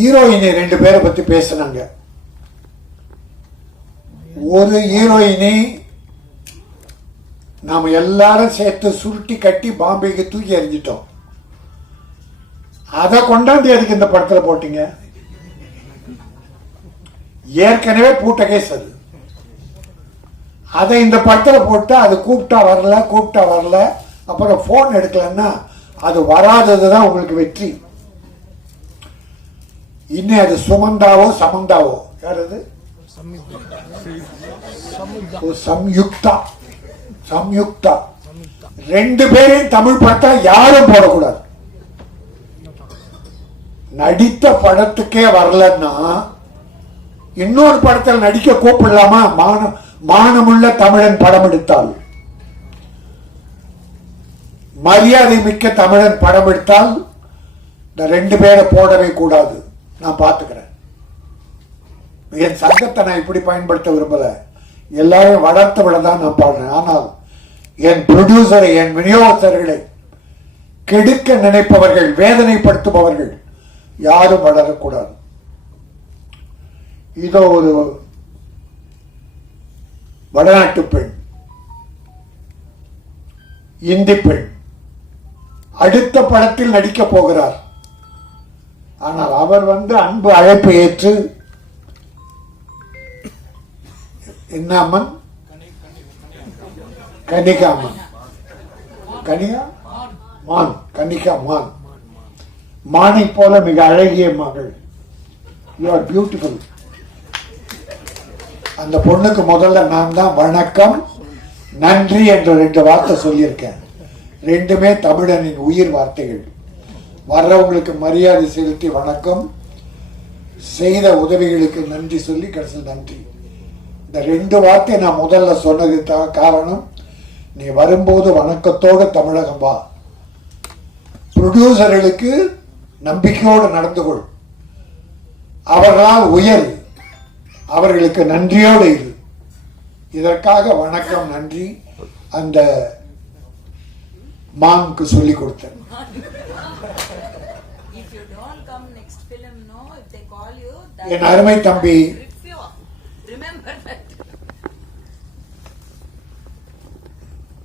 ஹீரோயினை ரெண்டு பேரை பத்தி பேசினாங்க. ஒரு ஹீரோயினை நாம எல்லாரும் சேர்த்து சுருட்டி கட்டி பாம்பேக்கு தூக்கி எறிஞ்சிட்டோம். அதை கொண்டாந்து எதுக்கு இந்த படத்தில் போட்டீங்க? ஏற்கனவே பூட்ட கேஸ் அது. அதை இந்த படத்தில் போட்டு அது கூப்பிட்டா வரல கூப்பிட்டா வரல அப்புறம் போன் எடுக்கலன்னா அது வராதது தான் உங்களுக்கு வெற்றி. இன்னும் அது சுமந்தாவோ சமந்தாவோ? யார் அது சம்யுக்தா. சம்யுக்தா. ரெண்டு பேரையும் தமிழ் பார்த்தா யாரும் போடக்கூடாது. நடித்த படத்துக்கே வரலன்னா இன்னொரு படத்தில் நடிக்க கூப்பிடலாமா? மானம் மானமுள்ள தமிழன் படம் எடுத்தால். மரியாதை மிக்க தமிழன் படம் எடுத்தால் இந்த ரெண்டு பேரை போடவே கூடாது. நான் பார்த்துக்கிறேன். என் சங்கத்தை நான் இப்படி பயன்படுத்த விரும்பலை. எல்லாரையும் வளர்த்து விட தான் நான் பாடுறேன். ஆனால் என் ப்ரொடியூசரை என் விநியோகஸ்தர்களை கெடுக்க நினைப்பவர்கள் வேதனைப்படுத்துபவர்கள் யாரும் வளரக்கூடாது. இதோ ஒரு வடநாட்டு பெண் இந்தி பெண் அடுத்த படத்தில் நடிக்கப் போகிறார். ஆனால் அவர் வந்து அன்பு அழைப்பு ஏற்று என்ன அம்மன் கனிகா அம்மன் கனிகா மான். கன்னிகா மான். மானை போல மிக அழகிய மகள். யூ ஆர் பியூட்டிஃபுல் அந்த பொண்ணுக்கு முதல்ல நான் தான் வணக்கம் நன்றி என்ற ரெண்டு வார்த்தை சொல்லியிருக்கேன். ரெண்டுமே தமிழனின் உயிர் வார்த்தைகள். வர்றவங்களுக்கு மரியாதை செலுத்தி வணக்கம். செய்த உதவிகளுக்கு நன்றி சொல்லி கடைசி நன்றி. இந்த ரெண்டு வார்த்தை நான் முதல்ல சொன்னது தான் காரணம் நீ வரும்போது வணக்கத்தோடு தமிழகம் வா. ப்ரொடியூசர்களுக்கு நம்பிக்கையோடு நடந்து கொள். அவர்களால் உயர். அவர்களுக்கு நன்றியோடு இரு. இதற்காக வணக்கம் நன்றி. அந்த மாங்க்கு சொல்லி கொடுத்தேன். என் அருமை தம்பி.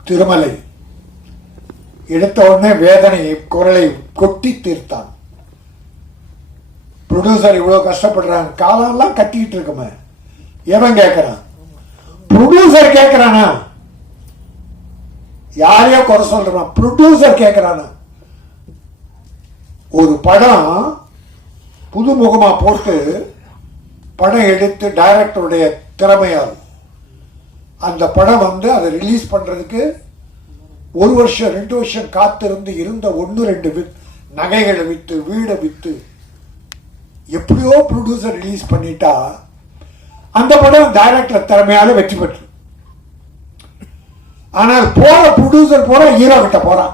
திருமலை. எடுத்த உடனே வேதனை குரலை கொட்டி தீர்த்தான். ப்ரொடியூசர் இவ்வளவு கஷ்டப்படுறாங்க. காலம்லாம் கத்திக்கிட்டு இருக்குமே. எவன் கேட்கறான் ப்ரொடியூசர் கேட்கறானா யாரையோ குறை சொல்றான். ப்ரொடியூசர் கேட்கறானா ஒரு படம் புதுமுகமாக போட்டு படம் எடுத்து டைரக்டருடைய திறமையால் அந்த படம் வந்து அதை ரிலீஸ் பண்ணுறதுக்கு ஒரு வருஷம் ரெண்டு வருஷம் காத்திருந்து இருந்த ஒன்று ரெண்டு வித் நகைகளை விற்று வீடை விற்று எப்படியோ ப்ரொடியூசர் ரிலீஸ் பண்ணிட்டா அந்த படம் டைரக்டர் திறமையால வெற்றி பெற்று. ஆனால் போற ப்ரொடியூசர் போற ஹீரோ கிட்ட போறான்.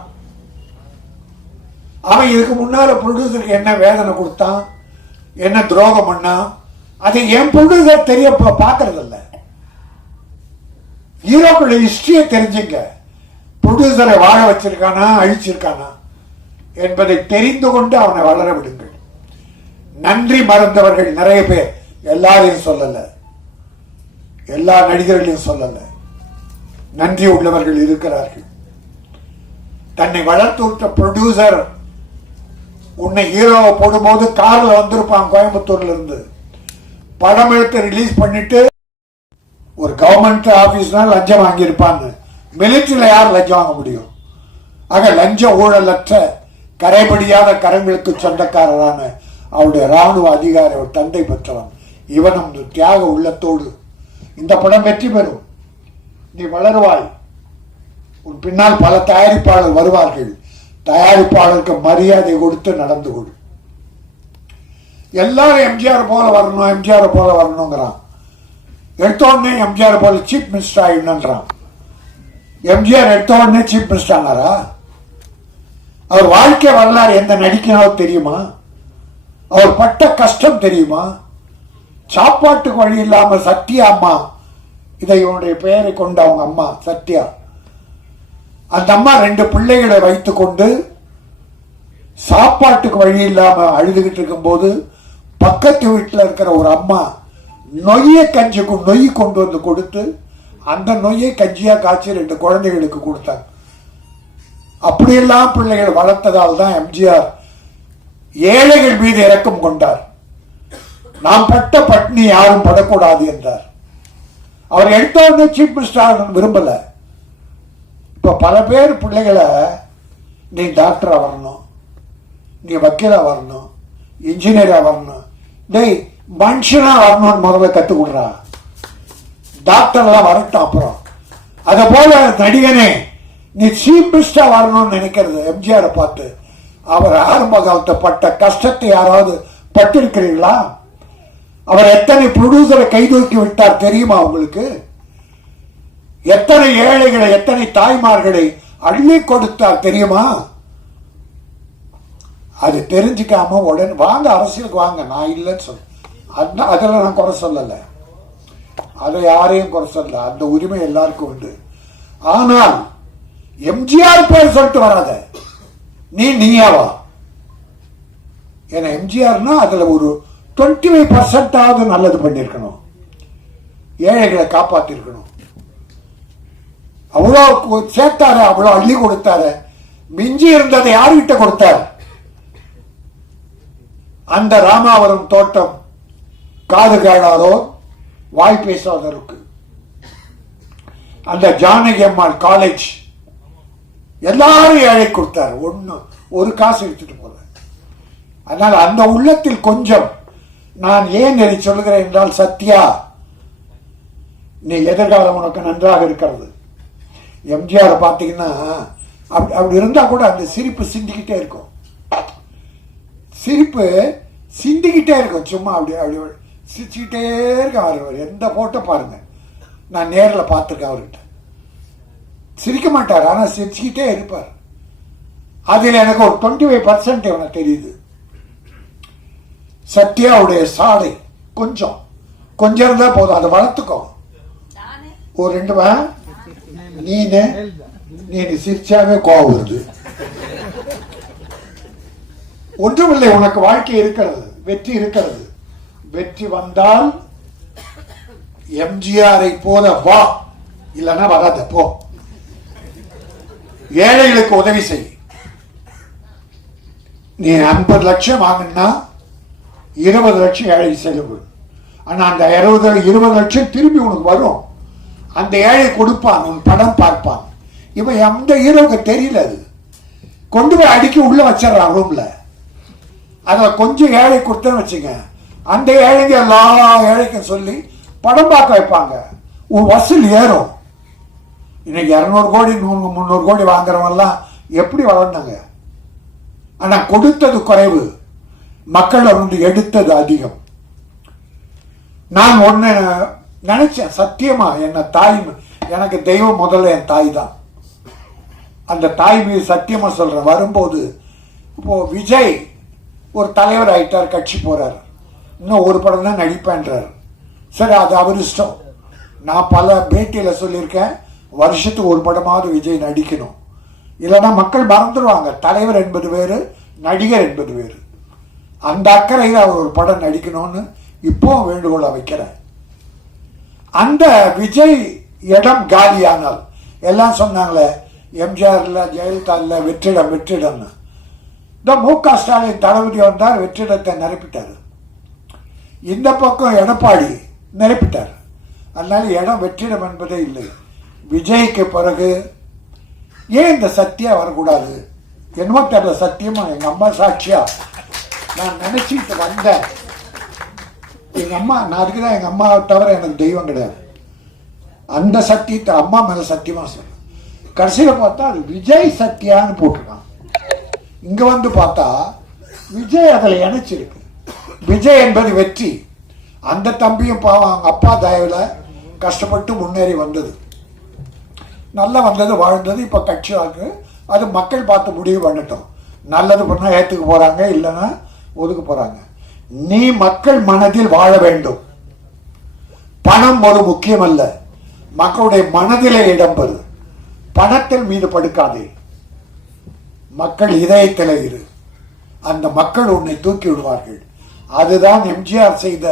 அவன் இதுக்கு முன்னால ப்ரொடியூசருக்கு என்ன வேதனை கொடுத்தான்? என்ன துரோகம் பண்ணா? அதை என் ப்ரொடியூசர் தெரிய பார்க்கறது இல்லை ஹீரோக்களுடைய ஹிஸ்டரியை தெரிஞ்சுங்க. ப்ரொடியூசரை வாழ வச்சிருக்கானா அழிச்சிருக்கானா என்பதை தெரிந்து கொண்டு அவனை வளர விடுங்கள். நன்றி மறந்தவர்கள் நிறைய பேர். எல்லாரையும் சொல்லல. எல்லா நடிகர்களையும் சொல்லல. நன்றி உள்ளவர்கள் இருக்கிறார்கள். தன்னை வளர்த்து விட்ட ப்ரொடியூசர் உன்னை ஹீரோவை போடும்போது காரில் வந்திருப்பான் கோயம்புத்தூர்ல இருந்து. படம் எடுத்து ரிலீஸ் பண்ணிட்டு ஒரு கவர்மெண்ட் ஆஃபீஸ்னால் லஞ்சம் வாங்கியிருப்பான்னு. மிலிட்ரியில் யார் லஞ்சம் வாங்க முடியும்? ஆக லஞ்ச ஊழலற்ற கரைபடியாத கரங்களுக்கு சொந்தக்காரரான அவருடைய ராணுவ அதிகாரி ஒரு தந்தை பெற்றவன். இவனும் இந்த தியாக உள்ளத்தோடு. இந்த படம் வெற்றி பெறும். நீ வளருவாய். உன் பின்னால் பல தயாரிப்பாளர் வருவார்கள். தயாரிப்பாளருக்கு மரியாதை கொடுத்து நடந்து கொள் எல்லாரும் எம்ஜிஆர் போல வரணும் எம்ஜிஆர் போல வரணுங்கிறான். எடுத்தோடனே எம்ஜிஆர் போல சீஃப் மினிஸ்டர் ஆயிடணுன்றான் எம்ஜிஆர் எடுத்தோடனே சீஃப் மினிஸ்டர் ஆனாரா? அவர் வாழ்க்கை வரலாறு எந்த நடிக்கணும் தெரியுமா? அவர் பட்ட கஷ்டம் தெரியுமா? சாப்பாட்டுக்கு வழி இல்லாமல் சத்யா அம்மா இதை இவனுடைய பெயரை கொண்ட அவங்க அம்மா சத்யா. அந்த அம்மா ரெண்டு பிள்ளைகளை வைத்துக்கொண்டு சாப்பாட்டுக்கு வழி இல்லாம அழுதுகிட்டு இருக்கும்போது பக்கத்து வீட்டில் இருக்கிற ஒரு அம்மா நொய்யை கஞ்சி நொய் கொண்டு வந்து கொடுத்து அந்த நொய்யை கஞ்சியா காய்ச்சி ரெண்டு குழந்தைகளுக்கு கொடுத்தாங்க. அப்படியெல்லாம் பிள்ளைகள் வளர்த்ததால் தான் எம்ஜிஆர் ஏழைகள் மீது இறக்கம் கொண்டார். நாம் பட்ட பட்னி யாரும் படக்கூடாது என்றார். அவர் எடுத்த உடனே சீஃப் மினிஸ்டர் விரும்பலை. இப்போ பல பேர் பிள்ளைகளை நீ டாக்டராக வரணும். நீ வக்கீலாக வரணும். இன்ஜினியராக வரணும். டேய் மனுஷனாக வரணும்னு முதல்ல கற்றுக் கொடுறா டாக்டர்லாம் வரட்டும் அப்புறம். அதை போல நடிகனே நீ சீப்பிஸ்டாக வரணும்னு நினைக்கிறது எம்ஜிஆரை பார்த்து. அவர் ஆரம்ப காலத்தை பட்ட கஷ்டத்தை யாராவது பட்டிருக்கிறீங்களா அவர் எத்தனை ப்ரொடியூசரை கைதூக்கி விட்டார் தெரியுமா உங்களுக்கு? எத்தனை ஏழைகளை எத்தனை தாய்மார்களை அள்ளி கொடுத்தார் தெரியுமா? அது தெரிஞ்சுக்காம உடனே வாங்க அரசியலுக்கு வாங்க நான் இல்லைன்னு சொல்ல அந்த அதில் நான் குறை சொல்லலை. அதை யாரையும் குறை சொல்லல. அந்த உரிமை எல்லாருக்கும் உண்டு. ஆனால் எம்ஜிஆர் பேர் சொல்லிட்டு வராத. நீ நீயாவா ஏன்னா எம்ஜிஆர்னா அதில் ஒரு டுவெண்ட்டி ஃபைவ் பர்சன்டாவது நல்லது பண்ணியிருக்கணும். ஏழைகளை காப்பாற்றிருக்கணும் அவ்வளோ சேர்த்தாரு அவ்வளோ அள்ளி கொடுத்தாரு. மிஞ்சி இருந்ததை யாருகிட்ட கொடுத்தார்? அந்த ராமாவரம் தோட்டம் காது கேளாதோ வாய் பேசாதவருக்கு. அந்த ஜானகி அம்மாள் காலேஜ் எல்லாரும் ஏழை கொடுத்தார். ஒன்று ஒரு காசு எடுத்துட்டு போல. அதனால் அந்த உள்ளத்தில் கொஞ்சம் நான் ஏன் இதை சொல்கிறேன் என்றால் சத்யா நீ எதிர்காலம் உனக்கு நன்றாக இருக்கிறது. எம்ஜிஆர் பார்த்தீங்கன்னா அப்படி அப்படி இருந்தா கூட அந்த சிரிப்பு சிந்திக்கிட்டே இருக்கும். சிரிப்பு சிந்திக்கிட்டே இருக்கும். சும்மா அப்படி அப்படி சிரிச்சுக்கிட்டே இருக்கும் அவர். எந்த போட்டோ பாருங்க. நான் நேரில் பார்த்துருக்கேன் அவர்கிட்ட. சிரிக்க மாட்டார் ஆனால் சிரிச்சுக்கிட்டே இருப்பார். அதில் எனக்கு ஒரு டுவெண்ட்டி ஃபைவ் பர்சன்ட் எனக்கு தெரியுது. சத்யாவுடைய சாடை கொஞ்சம். கொஞ்சம் இருந்தா போதும். அதை வளர்த்துக்கோ. ஒரு ரெண்டு வா நீனு நீ சிரிச்சாவே கோவம் வருது ஒன்றுமில்லை உனக்கு வாழ்க்கை இருக்கிறது வெற்றி இருக்கிறது வெற்றி வந்தால் எம்ஜிஆரை போல வா இல்லைன்னா வராத போ ஏழைகளுக்கு உதவி செய் நீ ஐம்பது லட்சம் வாங்கினா இருபது லட்சம் ஏழை செலவு ஆனால் அந்த இருபது இருபது லட்சம் திரும்பி உனக்கு வரும் அந்த ஏழை கொடுப்பான் உன் படம் பார்ப்பான். இவன் எந்த ஹீரோவுக்கு தெரியல அது. கொண்டு போய் அடிக்கி உள்ள வச்சிடறான் ரூம்ல அதில் கொஞ்சம் ஏழை கொடுத்தேன்னு வச்சுங்க அந்த ஏழைங்க எல்லா ஏழைக்கும் சொல்லி படம் பார்க்க வைப்பாங்க. உன் வசூல் ஏறும். இன்னைக்கு இரநூறு கோடி நூறு முந்நூறு கோடி வாங்குறவங்கலாம் எப்படி வளர்ந்தாங்க? ஆனா கொடுத்தது குறைவு. மக்கள் வந்து எடுத்தது அதிகம். நான் ஒன்று நினைச்சேன் சத்தியமா என்ன தாய் எனக்கு தெய்வம் முதல்ல என் தாய் தான் அந்த தாய் மீது சத்தியமா சொல்றேன் வரும்போது இப்போ விஜய் ஒரு தலைவர் ஆயிட்டார் கட்சி போறார். இன்னும் ஒரு படம் தான் நடிப்பேன்றார். சரி அது அவர் இஷ்டம். நான் பல பேட்டியில் சொல்லியிருக்கேன் வருஷத்துக்கு ஒரு படமாவது விஜய் நடிக்கணும். இல்லைன்னா மக்கள் மறந்துடுவாங்க தலைவர் என்பது வேறு நடிகர் என்பது வேறு. அந்த அக்கறையில் அவர் ஒரு படம் நடிக்கணும்னு இப்போ வேண்டுகோளை வைக்கிறேன். அந்த விஜய் இடம் காலியானால். எல்லாம் சொன்னாங்களே எம்ஜிஆரில் ஜெயலலிதாவில் வெற்றிடம் வெற்றிடம்னு. இந்த மு க ஸ்டாலின் தளபதி வந்தார் வெற்றிடத்தை நிரப்பிட்டார். இந்த பக்கம் எடப்பாடி நிரப்பிட்டார். அதனால இடம் வெற்றிடம் என்பதே இல்லை. விஜய்க்கு பிறகு ஏன் இந்த சத்தியா வரக்கூடாது? என்னமோ தெரியல சத்தியமா எங்கள் அம்மா சாட்சியா? நான் நினச்சிக்கிட்டு வந்தேன். எங்க அம்மா நான் அதுக்கு தான் எங்க அம்மாவை தவிர எனக்கு தெய்வம் கிடையாது. அந்த சத்தியத்தை அம்மா மேல சத்தியமா சொல்றேன். கடைசியில பார்த்தா அது விஜய் சத்யான்னு போட்டிருக்கான். இங்க வந்து பார்த்தா விஜய் அதில் இணைச்சிருக்கு. விஜய் என்பது வெற்றி. அந்த தம்பியும் பாவம் அவங்க அப்பா தயவில் கஷ்டப்பட்டு முன்னேறி வந்தது. நல்லா வந்தது வாழ்ந்தது இப்போ கட்சி இருக்கு. அது மக்கள் பார்த்து முடிவு பண்ணட்டும். நல்லது பண்ணால் ஏற்றுக்க போகிறாங்க இல்லைன்னா ஒதுக்க போகிறாங்க நீ மக்கள் மனதில் வாழ வேண்டும். பணம் ஒரு முக்கியம் அல்ல மக்களுடைய மனதிலே இடம்பெறு பணத்தில் மீது படுக்காதே. மக்கள் இதயத்தில் இரு. அந்த மக்கள் உன்னை தூக்கி விடுவார்கள். அதுதான் எம்ஜிஆர் செய்த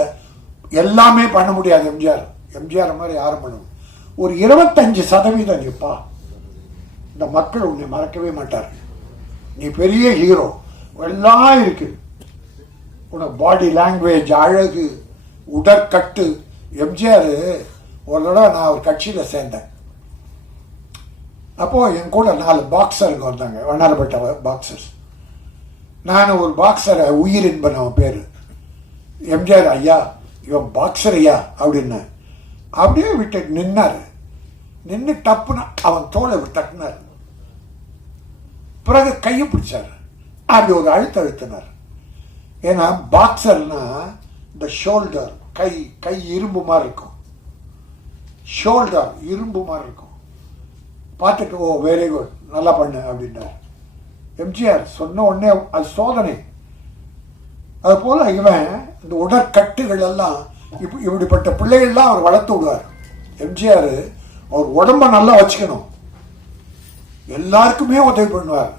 எல்லாமே பண்ண முடியாது எம்ஜிஆர். எம்ஜிஆர் மாதிரி யாரும் பண்ணும் ஒரு இருபத்தஞ்சு சதவீதம் நிப்பா. இந்த மக்கள் உன்னை மறக்கவே மாட்டார்கள். நீ பெரிய ஹீரோ எல்லாம் இருக்கு. உனக்கு பாடி லாங்குவேஜ் அழகு உடற்கட்டு. எம்ஜிஆர் ஒரு தடவை நான் ஒரு கட்சியில் சேர்ந்தேன். அப்போது என் கூட நாலு பாக்ஸருங்க வந்தாங்க வண்ணாரப்பட்ட பாக்ஸர்ஸ் நான் ஒரு பாக்ஸரை உயிர் என்பன அவன் பேர். எம்ஜிஆர் ஐயா இவன் பாக்ஸர் ஐயா அப்படின்னு அப்படியே விட்டு நின்னார். நின்று டப்புன்னு அவன் தோலை தட்டினார். பிறகு கையை பிடிச்சார். அப்படி ஒரு அழுத்த அழுத்தினார் ஏன்னா பாக்ஸர்னா இந்த ஷோல்டர் கை கை இரும்பு மாதிரி இருக்கும். ஷோல்டர் இரும்பு மாதிரி இருக்கும். பார்த்துட்டு ஓ வெரி குட் நல்லா பண்ணு அப்படின்றார். எம்ஜிஆர் சொன்ன உடனே அது சோதனை. அது போல் இவன் இந்த உடற்கட்டுகள் எல்லாம் இப்போ இப்படிப்பட்ட பிள்ளைகள்லாம் அவர் வளர்த்து விடுவார். எம்ஜிஆர் அவர் உடம்ப நல்லா வச்சுக்கணும். எல்லாருக்குமே உதவி பண்ணுவார்.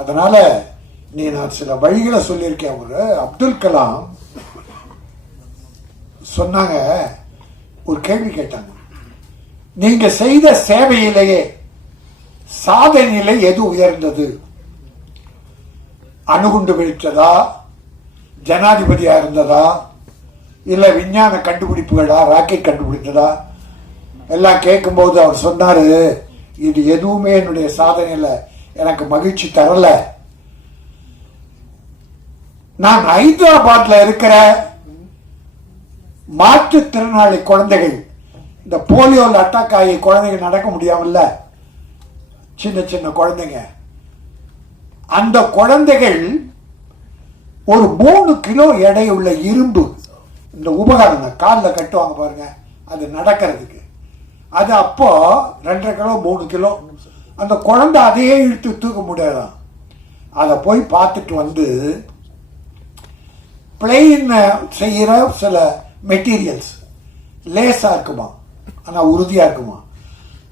அதனால் நீ நான் சில வழிகளை சொல்லியிருக்கேன் அவரு. அப்துல் கலாம் சொன்னாங்க ஒரு கேள்வி கேட்டாங்க. நீங்க செய்த சேவையிலேயே சாதனையிலே எது உயர்ந்தது? அணுகுண்டு வெடித்ததா ஜனாதிபதியா இருந்ததா? இல்ல விஞ்ஞான கண்டுபிடிப்புகளா? ராக்கெட் கண்டுபிடித்ததா? எல்லாம் கேட்கும்போது அவர் சொன்னாரு இது எதுவுமே என்னுடைய சாதனையில எனக்கு மகிழ்ச்சி தரலை. நான் ஹைதராபாத்ல இருக்கிற மாற்றுத்திறனாளி குழந்தைகள் இந்த போலியோல அட்டாக் ஆகி குழந்தைகள் நடக்க முடியாமல்ல. சின்ன சின்ன குழந்தைங்க. அந்த குழந்தைகள் ஒரு மூணு கிலோ எடையுள்ள இரும்பு இந்த உபகரணம் காலில் கட்டுவாங்க பாருங்க அது நடக்கிறதுக்கு. அது அப்போ ரெண்டரை கிலோ மூணு கிலோ அந்த குழந்தை அதையே இழுத்து தூக்க முடியாதான். அதை போய் பார்த்துட்டு வந்து பிளெயின் செய்கிற சில மெட்டீரியல்ஸ் லேசாக இருக்குமா? ஆனால் உறுதியாக இருக்குமா?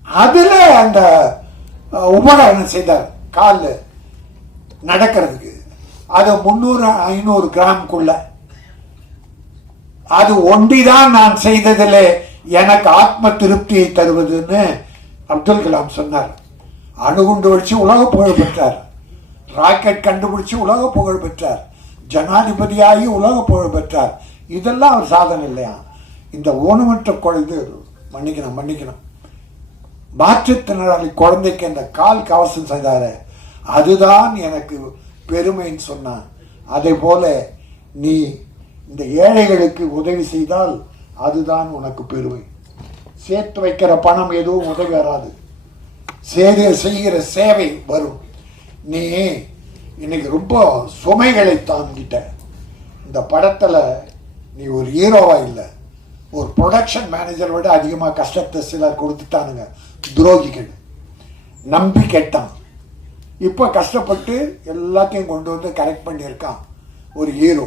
அதில் அந்த அஹ், உபகரணம் செய்தார். காலில் நடக்கிறதுக்கு. அது முந்நூறு ஐநூறு கிராம்குள்ள. அது ஒண்டிதான் நான் செய்ததிலே எனக்கு ஆத்ம திருப்தியை தருவதுன்னு அப்துல் கலாம் சொன்னார். அணுகுண்டு வச்சு உலக புகழ் பெற்றார். ராக்கெட் கண்டுபிடிச்சு உலக புகழ் பெற்றார். ஜனாதிபதியாகி உலக புகழ் பெற்றார். இதெல்லாம் அவர் சாதனை இல்லையா? இந்த ஊனமற்ற குழந்தை மன்னிக்கணும் மன்னிக்கணும். மாற்றுத்திறனாளி குழந்தைக்கு அந்த கால் கவசம் செய்தார அதுதான் எனக்கு பெருமைன்னு சொன்னான். அதே போல நீ இந்த ஏழைகளுக்கு உதவி செய்தால் அதுதான் உனக்கு பெருமை. சேர்த்து வைக்கிற பணம் எதுவும் உதவி வராது. செய்கிற சேவை வரும். நீ இன்னைக்கு ரொம்ப சுமைகளை தாங்கிட்ட. இந்த படத்தில் நீ ஒரு ஹீரோவா இல்லை. ஒரு ப்ரொடக்ஷன் மேனேஜர் விட அதிகமாக கஷ்டத்தை சிலர் கொடுத்துட்டானுங்க. துரோகிகள். நம்பி கேட்டான் இப்போ கஷ்டப்பட்டு எல்லாத்தையும் கொண்டு வந்து கரெக்ட் பண்ணியிருக்கான் ஒரு ஹீரோ.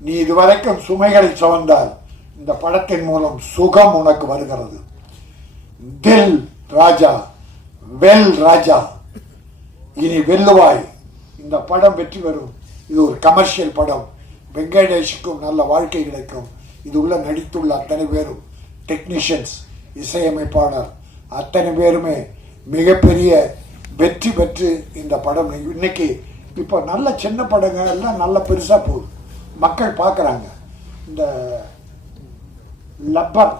நீ இதுவரைக்கும் சுமைகளை சுமந்தால் இந்த படத்தின் மூலம் சுகம் உனக்கு வருகிறது. தில் ராஜா வெல் ராஜா. இனி வெல்லுவாய். இந்த படம் வெற்றி பெறும். இது ஒரு கமர்ஷியல் படம். வெங்கடேஷுக்கும் நல்ல வாழ்க்கை கிடைக்கும். இது உள்ள நடித்துள்ள அத்தனை பேரும் டெக்னீஷியன்ஸ் இசையமைப்பாளர். அத்தனை பேருமே மிகப்பெரிய வெற்றி பெற்று இந்த படம் இன்னைக்கு இப்போ நல்ல சின்ன படங்க எல்லாம் நல்ல பெருசா போகுது மக்கள் பார்க்குறாங்க. இந்த லப்பர்.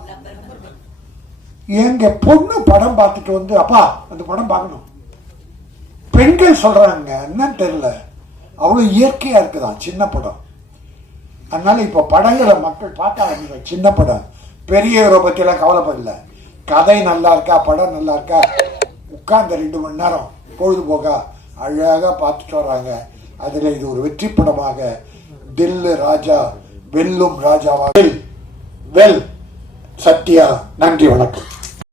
எங்க பொண்ணு படம் பார்த்துட்டு வந்து அப்பா அந்த படம் பார்க்கணும். பெண்கள் சொல்கிறாங்க என்னன்னு தெரில அவ்வளோ இயற்கையாக இருக்குதான் சின்ன படம். அதனால் இப்போ படங்களை மக்கள் பார்க்க ஆரம்பிக்கிற சின்ன படம். பெரியவரை பற்றியெல்லாம் கவலைப்படல. கதை நல்லா இருக்கா படம் நல்லா இருக்கா? உட்கார்ந்த ரெண்டு மணி நேரம் பொழுதுபோக்கா? அழகாக பார்த்துட்டு வர்றாங்க. அதில் இது ஒரு வெற்றி படமாக. தில்லு ராஜா வெல்லும் ராஜாவா வெல் வெல் சத்யா நன்றி வணக்கம்.